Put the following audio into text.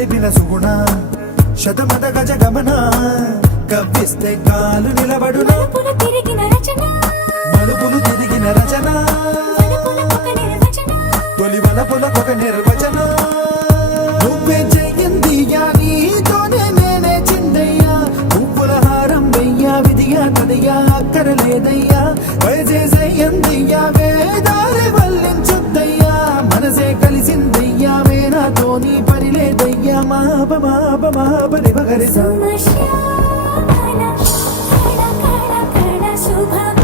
కలిపిన సుగుణ శతమద గజ గమన కవ్విస్తే కాలు నిలబడునా మలుపులు తిరిగిన రచన తొలి వలపులకొక నిర్వచన నువ్వే చెయ్యింది నీతోనే నేనే చిందయ్యా పువ్వుల హారం వెయ్యా విధియా నదియా అక్కరలేదయ్యా వయసేసయ్యందియ్యా వేదారి వల్లించుద్దయ్యా మనసే కలిసిందయ్యా వేనాతో నీ పరిలేదయ్యా మాపరి మగరిసా శుభ